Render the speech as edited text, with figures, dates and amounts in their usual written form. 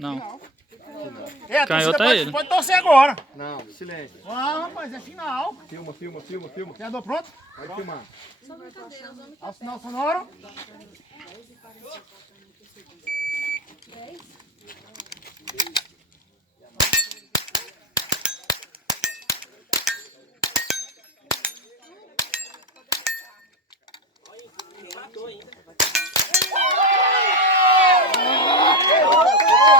Não. É, a Canhota torcida é ele. pode torcer agora. Não, silêncio. Ah, rapaz, é final. Filma. Criador pronto? Pode filmar. Ao sinal sonoro. Empatou ainda.